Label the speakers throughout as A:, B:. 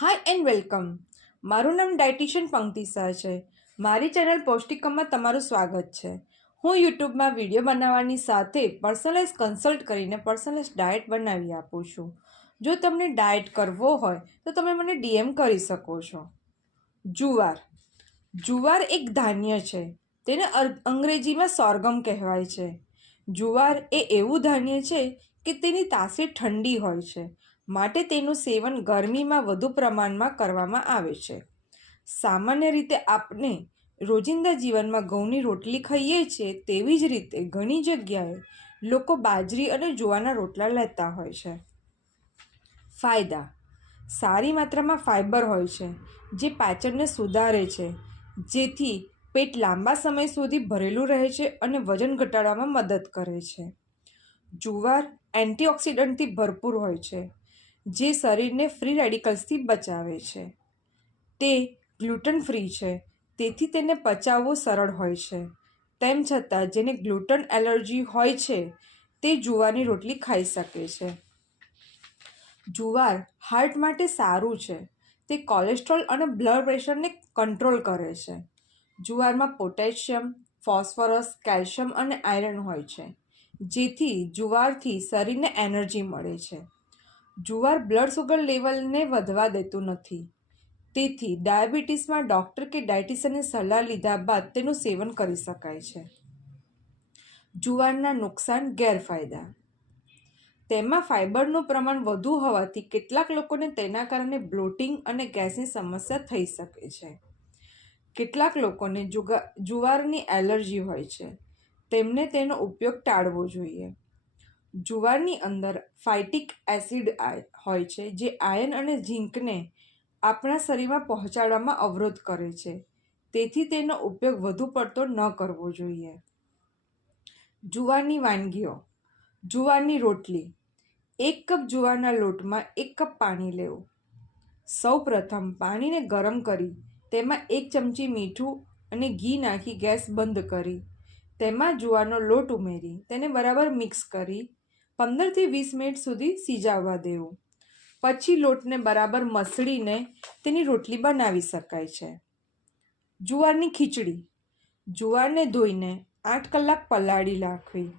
A: Hi and welcome મારું નામ dietitian પંક્તિ શાહ છે. મારી ચેનલ પૌષ્ટિકમમાં તમારું સ્વાગત છે. હું યુટ્યુબમાં વીડિયો બનાવવાની સાથે પર્સનલાઇઝ કન્સલ્ટ કરીને પર્સનલાઇઝ ડાયટ બનાવી આપું છું. જો તમને ડાયટ કરવો હોય, તો તમે મને ડીએમ કરી શકો છો. જુવાર. જુવાર એક ધાન્ય છે. તેને અંગ્રેજીમાં સોરગમ કહેવાય છે. જુવાર એ એવું ધાન્ય છે કે તેની તાસીર ઠંડી હોય છે. માટે તેનું સેવન ગરમીમાં વધુ પ્રમાણમાં કરવામાં આવે છે. સામાન્ય રીતે આપણે રોજિંદા જીવનમાં ઘઉંની રોટલી ખાઈએ છીએ તેવી જ રીતે ઘણી જગ્યાએ લોકો બાજરી અને જુવાના રોટલા લેતા હોય છે. ફાયદા. સારી માત્રામાં ફાઇબર હોય છે, જે પાચનને સુધારે છે, જેથી પેટ લાંબા સમય સુધી ભરેલું રહે છે અને વજન ઘટાડવામાં મદદ કરે છે. જુવાર એન્ટીઓક્સિડન્ટથી ભરપૂર હોય છે. જે શરીરને ફ્રી રેડિકલ્સથી બચાવે છે. તે ગ્લુટન ફ્રી છે. તેથી તેને પચાવવું સરળ હોય છે. તેમ છતાં જેને ગ્લુટન એલર્જી હોય છે, તે જુવારની રોટલી ખાઈ શકે છે. જુવાર હાર્ટ માટે સારું છે. તે કોલેસ્ટ્રોલ અને બ્લડ પ્રેશરને કંટ્રોલ કરે છે. જુવારમાં પોટેશિયમ ફોસ્ફરસ કેલ્શિયમ અને આયરન હોય છે. જેથી જુવારથી શરીરને એનર્જી મળે છે. જુવાર બ્લડ સુગર લેવલને વધવા દેતું નથી. તેથી ડાયાબિટીસમાં ડૉક્ટર કે ડાયટિશિયનની સલાહ લીધા બાદ તેનું સેવન કરી શકાય છે. જુવારના નુકસાન ગેરફાયદા. તેમાં ફાઇબરનું પ્રમાણ વધુ હોવાથી કેટલાક લોકોને તેના કારણે બ્લોટિંગ અને ગેસની સમસ્યા થઈ શકે છે. કેટલાક લોકોને જુગા, જુવારની એલર્જી હોય છે. તેમને તેનો ઉપયોગ ટાળવો જોઈએ. જુવારની અંદર ફાઇટિક એસિડ હોય છે, જે આયન અને ઝીંકને આપણા શરીરમાં પહોંચાડવામાં અવરોધ કરે છે. તેથી તેનો ઉપયોગ વધુ પડતો ન કરવો જોઈએ. જુવારની વાનગીઓ. જુવારની રોટલી. એક કપ જુવારના લોટમાં એક કપ પાણી લેવું. સૌ પ્રથમ પાણીને ગરમ કરી, તેમાં એક ચમચી મીઠું અને ઘી નાખી ગેસ બંધ કરી, તેમાં જુવારનો લોટ ઉમેરી, તેને બરાબર મિક્સ કરી પંદરથી વીસ મિનિટ સુધી સિજાવવા દેવું. પછી લોટને બરાબર મસળીને તેની રોટલી બનાવી શકાય છે. જુવારની ખીચડી. જુવારને ધોઈને આઠ કલાક પલાળી રાખવી.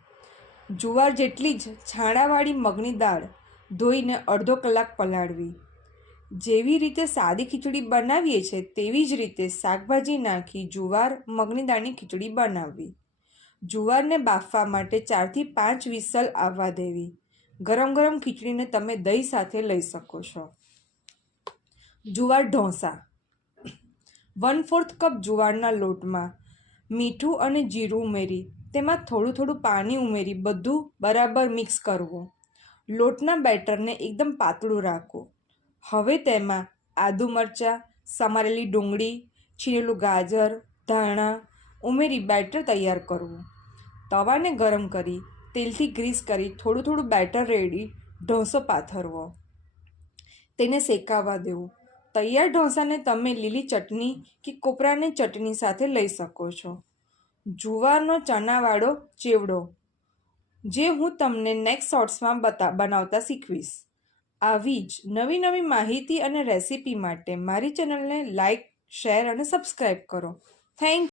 A: જુવાર જેટલી જ છાણાવાળી મગની દાળ ધોઈને અડધો કલાક પલાળવી. જેવી રીતે સાદી ખીચડી બનાવીએ છીએ, તેવી જ રીતે શાકભાજી નાખી જુવાર મગની દાળની ખીચડી બનાવવી. જુવારને બાફવા માટે ચારથી પાંચ વિસલ આવવા દેવી. ગરમ ગરમ ખીચડીને તમે દહીં સાથે લઈ શકો છો. જુવાર ઢોસા. વન ફોર્થ કપ જુવારના લોટમાં મીઠું અને જીરું ઉમેરી, તેમાં થોડું થોડું પાણી ઉમેરી બધું બરાબર મિક્સ કરવું. લોટના બેટરને એકદમ પાતળું રાખો હવે તેમાં આદુ મરચાં, સમારેલી ડુંગળી, છીણેલું ગાજર, ધાણા ઉમેરી બેટર તૈયાર કરવું. તવાને ગરમ કરી, તેલથી ગ્રીસ કરી, થોડું થોડું બેટર રેડી ઢોસો પાથરવો. તેને શેકાવા દેવું. તૈયાર ઢોસાને તમે લીલી ચટણી કે કોપરાની ચટણી સાથે લઈ શકો છો. જુવારનો ચણાવાળો ચેવડો, જે હું તમને નેક્સ્ટ શોર્ટ્સમાં બતા, બનાવતા શીખવીશ. આવી જ નવી નવી માહિતી અને રેસિપી માટે મારી ચેનલને લાઇક શેર અને સબસ્ક્રાઈબ કરો. થેન્ક